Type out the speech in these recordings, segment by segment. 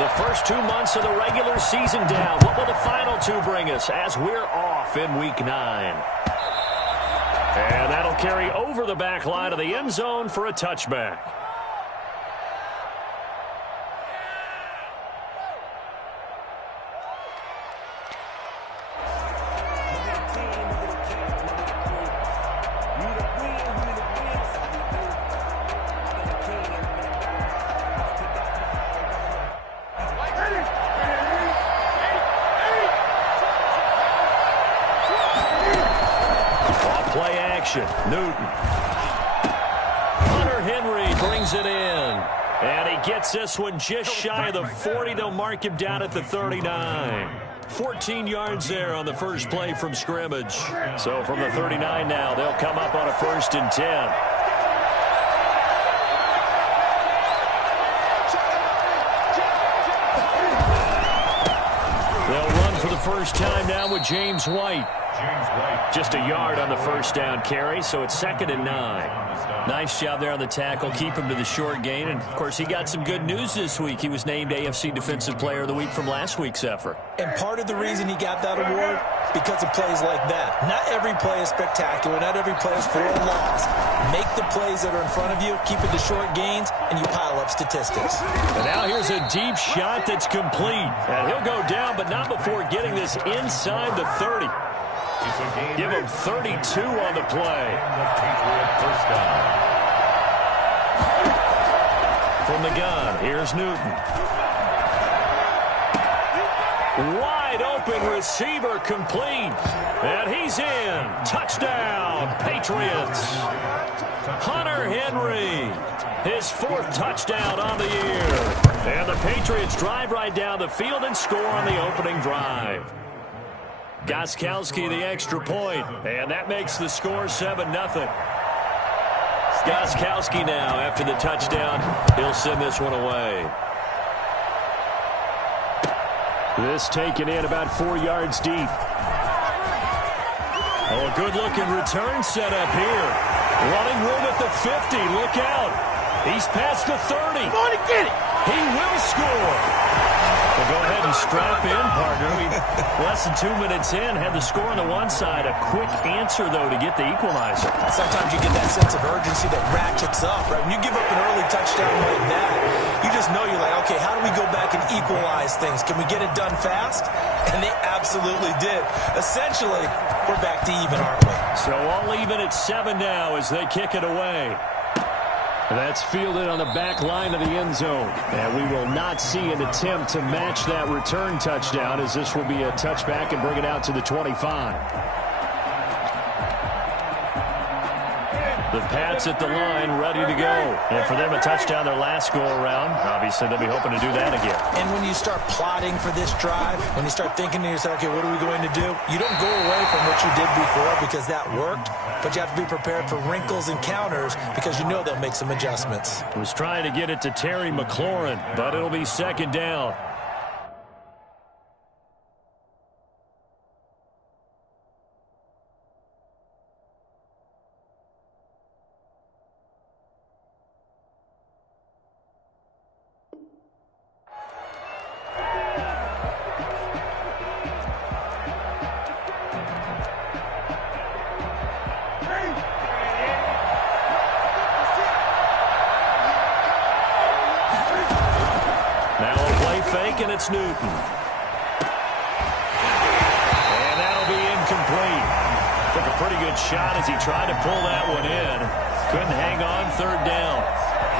The first 2 months of the regular season down. What will the final two bring us as we're off in Week 9? And that'll carry over the back line of the end zone for a touchback. Newton. Hunter Henry brings it in. And he gets this one just shy of the 40. They'll mark him down at the 39. 14 yards there on the first play from scrimmage. So from the 39 now, they'll come up on a 1st and 10. They'll run for the first time now with James White. Just a yard on the first down carry, so it's 2nd and 9. Nice job there on the tackle. Keep him to the short gain. And, of course, he got some good news this week. He was named AFC Defensive Player of the Week from last week's effort. And part of the reason he got that award, because of plays like that. Not every play is spectacular. Not every play is for a loss. Make the plays that are in front of you, keep it to short gains, and you pile up statistics. And now here's a deep shot that's complete. And he'll go down, but not before getting this inside the 30. Give him 32 on the play. From the gun, here's Newton. Wide open receiver complete. And he's in. Touchdown, Patriots. Hunter Henry, his 4th touchdown on the year. And the Patriots drive right down the field and score on the opening drive. Gostkowski the extra point, and that makes the score 7-0. Gostkowski now, after the touchdown, he'll send this one away. This taken in about 4 yards deep. Oh, a good-looking return set up here. Running room at the 50. Look out. He's past the 30. Come on and get it. He will score. Well, go ahead and strap in, partner. Less than 2 minutes in, had the score on the one side. A quick answer, though, to get the equalizer. Sometimes you get that sense of urgency that ratchets up, right? When you give up an early touchdown like that, you just know you're like, okay, how do we go back and equalize things? Can we get it done fast? And they absolutely did. Essentially, we're back to even, aren't we? So all even at 7 now as they kick it away. That's fielded on the back line of the end zone. And we will not see an attempt to match that return touchdown, as this will be a touchback and bring it out to the 25. The Pats at the line, ready to go. And for them, a touchdown their last go-around. Obviously, they'll be hoping to do that again. And when you start plotting for this drive, when you start thinking to yourself, okay, what are we going to do? You don't go away from what you did before because that worked, but you have to be prepared for wrinkles and counters because you know they'll make some adjustments. Was trying to get it to Terry McLaurin, but it'll be 2nd down. And it's Newton. And that'll be incomplete. Took a pretty good shot as he tried to pull that one in. Couldn't hang on, 3rd down.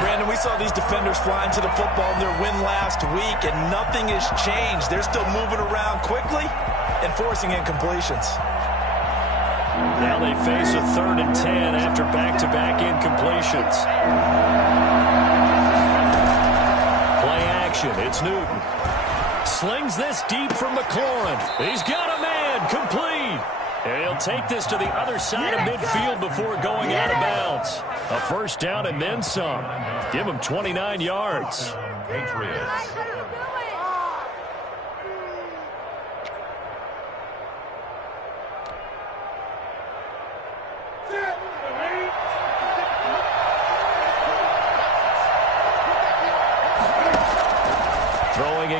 Brandon, we saw these defenders flying to the football in their win last week, and nothing has changed. They're still moving around quickly and forcing incompletions. Now they face a 3rd and 10 after back-to-back incompletions. Play action. It's Newton. Slings this deep from McLaurin. He's got a man, complete. And he'll take this to the other side of midfield before going out of bounds. A 1st down and then some. Give him 29 yards. Patriots.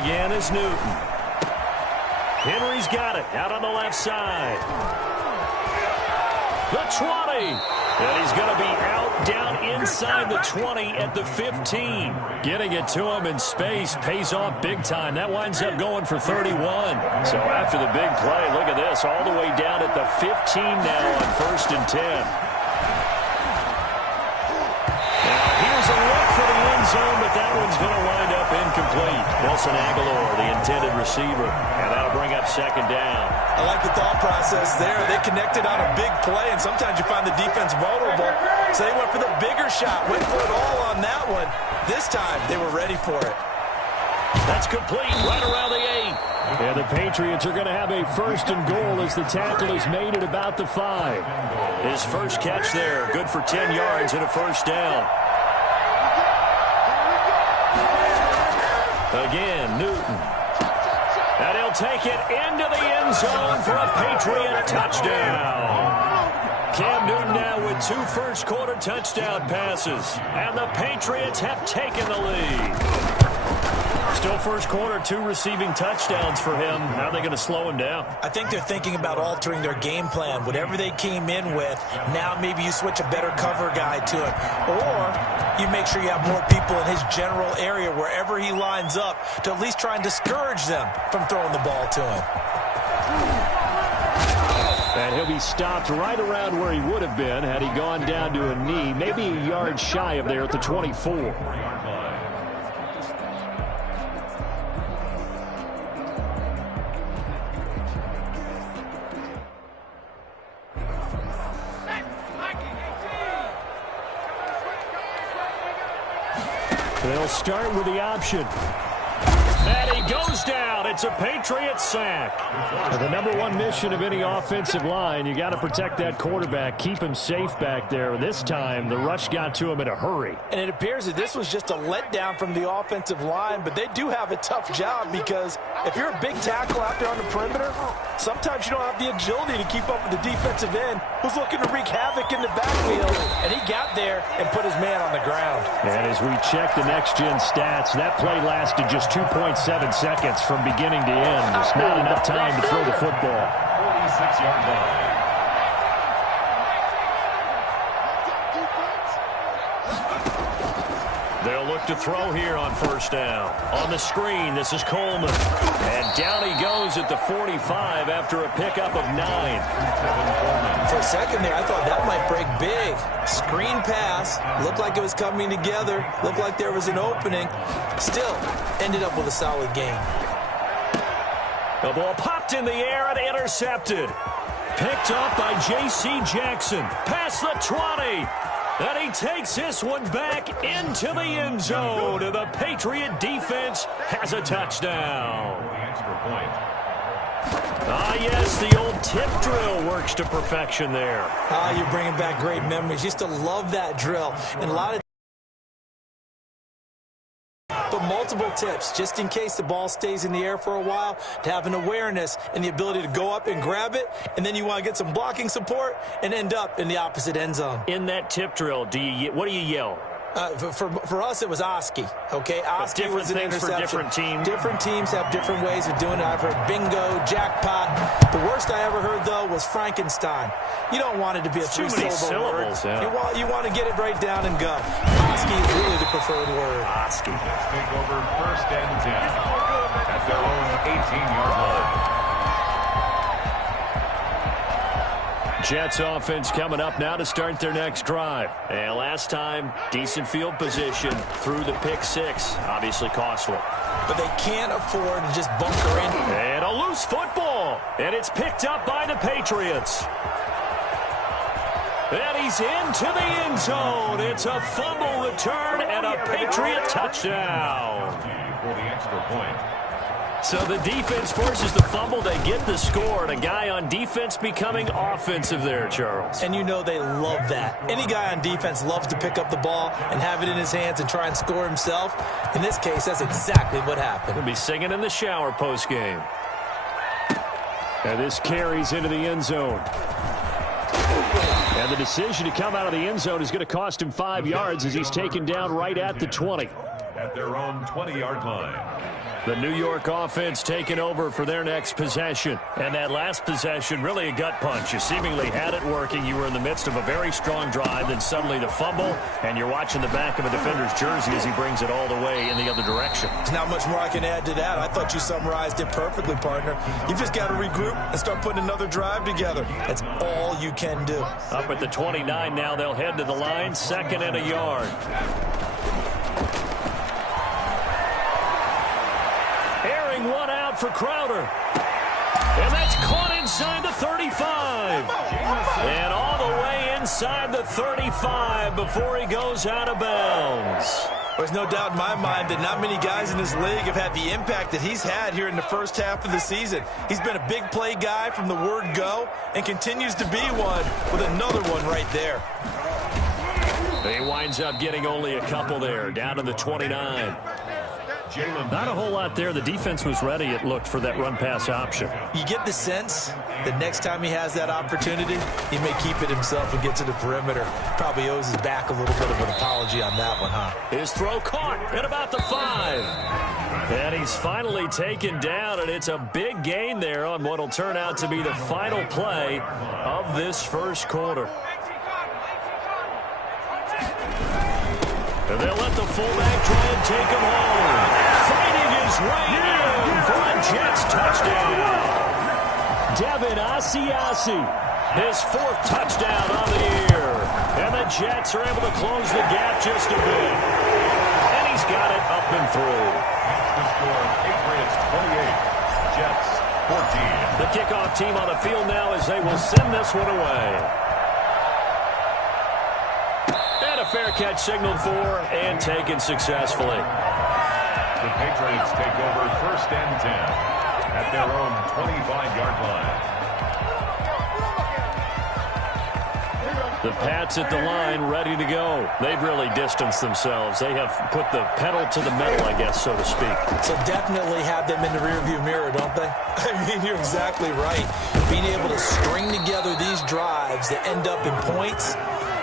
again is Newton. Henry's got it out on the left side. The 20. And he's going to be out down inside the 20 at the 15. Getting it to him in space pays off big time. That winds up going for 31. So after the big play, look at this, all the way down at the 15 now on 1st and 10. Now here's a look for the end zone, but that one's going to wind up incomplete. Nelson Aguilar, the intended receiver, and that'll bring up 2nd down. I like the thought process there. They connected on a big play, and sometimes you find the defense vulnerable. So they went for the bigger shot, went for it all on that one. This time, they were ready for it. That's complete right around the 8. And the Patriots are going to have a 1st and goal as the tackle is made at about the 5. His first catch there, good for 10 yards and a 1st down. Again, Newton. And he'll take it into the end zone for a Patriot touchdown. Cam Newton now with 2 first-quarter touchdown passes. And the Patriots have taken the lead. Still first quarter, 2 receiving touchdowns for him. How are they going to slow him down? I think they're thinking about altering their game plan. Whatever they came in with, now maybe you switch a better cover guy to it. Or you make sure you have more people in his general area wherever he lines up to at least try and discourage them from throwing the ball to him. And he'll be stopped right around where he would have been had he gone down to a knee, maybe a yard shy of there at the 24. They'll start with the option. And he goes down. It's a Patriot sack. The number 1 mission of any offensive line, you got to protect that quarterback, keep him safe back there. This time, the rush got to him in a hurry. And it appears that this was just a letdown from the offensive line, but they do have a tough job because if you're a big tackle out there on the perimeter, sometimes you don't have the agility to keep up with the defensive end who's looking to wreak havoc in the backfield. And he got there and put his man on the ground. And as we check the next-gen stats, that play lasted just 2.7 seconds from beginning to end. It's not enough time to throw the football. 46-yard line. They'll look to throw here on 1st down. On the screen, this is Coleman. And down he goes at the 45 after a pickup of 9. For a second there, I thought that might break big. Screen pass. Looked like it was coming together. Looked like there was an opening. Still, ended up with a solid game. The ball popped in the air and intercepted. Picked up by J.C. Jackson. Past the 20. And he takes this one back into the end zone. And the Patriot defense has a touchdown. Ah, yes, the old tip drill works to perfection there. Ah, you're bringing back great memories. Used to love that drill. And a lot of multiple tips, just in case the ball stays in the air for a while, to have an awareness and the ability to go up and grab it, and then you want to get some blocking support and end up in the opposite end zone. In that tip drill, what do you yell? For us, it was Oski. Okay, Oski was an interception. For different teams. Different teams have different ways of doing it. I've heard bingo, jackpot. The worst I ever heard, though, was Frankenstein. You don't want it to be a 3-syllable word. Yeah. You want to get it right down and go. Oski is really the preferred word. Oski. Let's take over 1st and 10 at their own 18-yard line. Jets offense coming up now to start their next drive. And last time, decent field position through the pick 6. Obviously costly. But they can't afford to just bunker in. And a loose football. And it's picked up by the Patriots. And he's into the end zone. It's a fumble return and a Patriot touchdown. For the extra point. So the defense forces the fumble. They get the score, and a guy on defense becoming offensive there, Charles. And you know they love that. Any guy on defense loves to pick up the ball and have it in his hands and try and score himself. In this case, that's exactly what happened. He'll be singing in the shower post-game. And this carries into the end zone. And the decision to come out of the end zone is going to cost him 5 yards as he's taken down right at the 20. At their own 20-yard line. The New York offense taking over for their next possession. And that last possession, really a gut punch. You seemingly had it working. You were in the midst of a very strong drive, then suddenly the fumble, and you're watching the back of a defender's jersey as he brings it all the way in the other direction. There's not much more I can add to that. I thought you summarized it perfectly, partner. You've just got to regroup and start putting another drive together. That's all you can do. Up at the 29 now, they'll head to the line, 2nd and a yard. One out for Crowder. And that's caught inside the 35. And all the way inside the 35 before he goes out of bounds. There's no doubt in my mind that not many guys in this league have had the impact that he's had here in the first half of the season. He's been a big play guy from the word go and continues to be one with another one right there. He winds up getting only a couple there, down to the 29. Not a whole lot there. The defense was ready, it looked, for that run-pass option. You get the sense that next time he has that opportunity, he may keep it himself and get to the perimeter. Probably owes his back a little bit of an apology on that one, huh? His throw caught at about the 5. And he's finally taken down, and it's a big gain there on what will turn out to be the final play of this first quarter. And they'll let the fullback try and take him home. Fighting his way in for a Jets touchdown. Devin Asiasi, his 4th touchdown on the year. And the Jets are able to close the gap just a bit. And he's got it up and through. The score, Patriots 28, Jets 14. The kickoff team on the field now as they will send this one away. Fair catch signaled for and taken successfully. The Patriots take over 1st and 10 at their own 25-yard line. The Pats at the line, ready to go. They've really distanced themselves. They have put the pedal to the metal, I guess, so to speak. So definitely have them in the rearview mirror, don't they? I mean, you're exactly right. Being able to string together these drives that end up in points,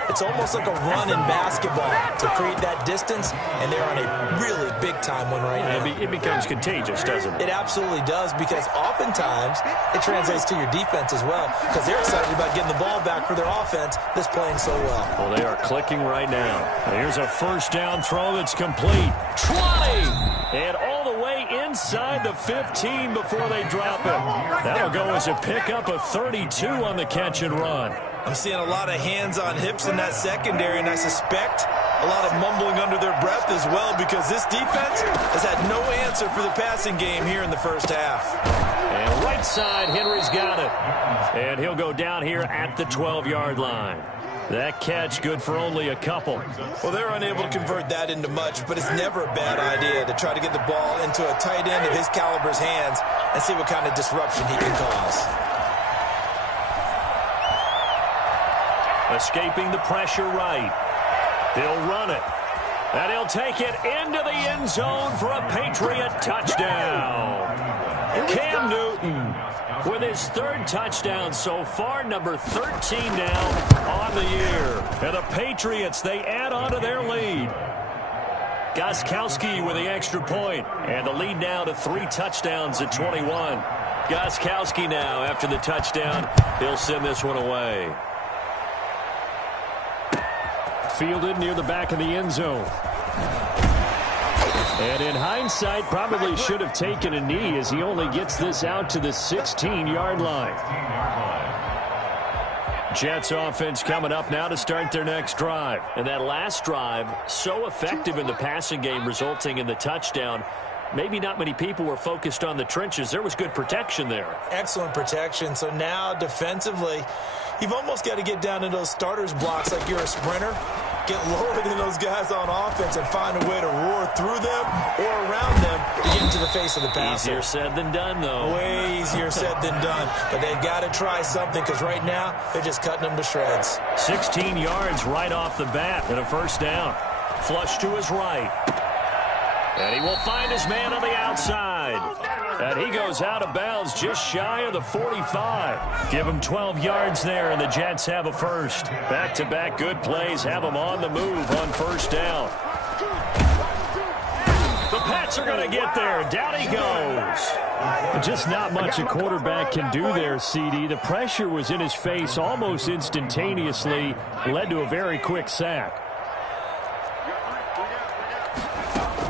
it's almost like a run in basketball to create that distance, and they're on a really big-time one right now. It becomes contagious, doesn't it? It absolutely does, because oftentimes it translates to your defense as well, because they're excited about getting the ball back for their offense that's playing so well. Well, they are clicking right now. Here's a 1st down throw that's complete. 20! And all the way inside the 15 before they drop it. That'll go as a pickup of 32 on the catch and run. I'm seeing a lot of hands on hips in that secondary, and I suspect a lot of mumbling under their breath as well, because this defense has had no answer for the passing game here in the first half. And right side, Henry's got it. And he'll go down here at the 12-yard line. That catch good for only a couple. Well, they're unable to convert that into much, but it's never a bad idea to try to get the ball into a tight end of his caliber's hands and see what kind of disruption he can cause. Escaping the pressure right. He'll run it. And he'll take it into the end zone for a Patriot touchdown. Cam Newton with his 3rd touchdown so far, number 13 now on the year. And the Patriots, they add on to their lead. Gostkowski with the extra point. And the lead now to 3 touchdowns at 21. Gostkowski now after the touchdown. He'll send this one away. Fielded near the back of the end zone. And in hindsight, probably should have taken a knee as he only gets this out to the 16-yard line. Jets offense coming up now to start their next drive. And that last drive, so effective in the passing game, resulting in the touchdown. Maybe not many people were focused on the trenches. There was good protection there. Excellent protection. So now defensively, you've almost got to get down to those starters blocks like you're a sprinter. Get lower than those guys on offense and find a way to roar through them or around them to get into the face of the passer. Easier said than done, though. Way easier said than done. But they've got to try something, because right now they're just cutting them to shreds. 16 yards right off the bat and a 1st down. Flush to his right. And he will find his man on the outside. And he goes out of bounds just shy of the 45. Give him 12 yards there, and the Jets have a 1st. Back-to-back good plays have them on the move on 1st down. The Pats Jets are going to get there. Down he goes. Just not much a quarterback can do there, CD. The pressure was in his face almost instantaneously. Led to a very quick sack.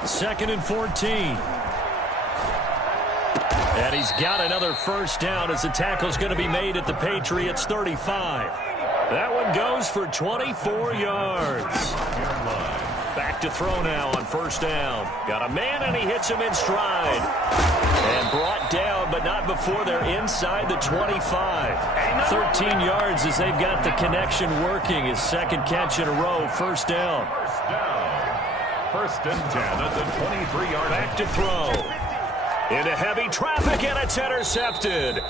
2nd and 14. And he's got another first down as the tackle's going to be made at the Patriots 35. That one goes for 24 yards. Back to throw now on first down. Got a man, and he hits him in stride. And brought down, but not before they're inside the 25. 13 yards as they've got the connection working. His second catch in a row, first down. First and 10 at the 23-yard. Back to throw. Into heavy traffic, and it's intercepted.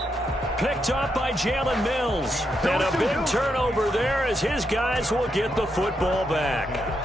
Picked up by Jalen Mills. And a big turnover there as his guys will get the football back.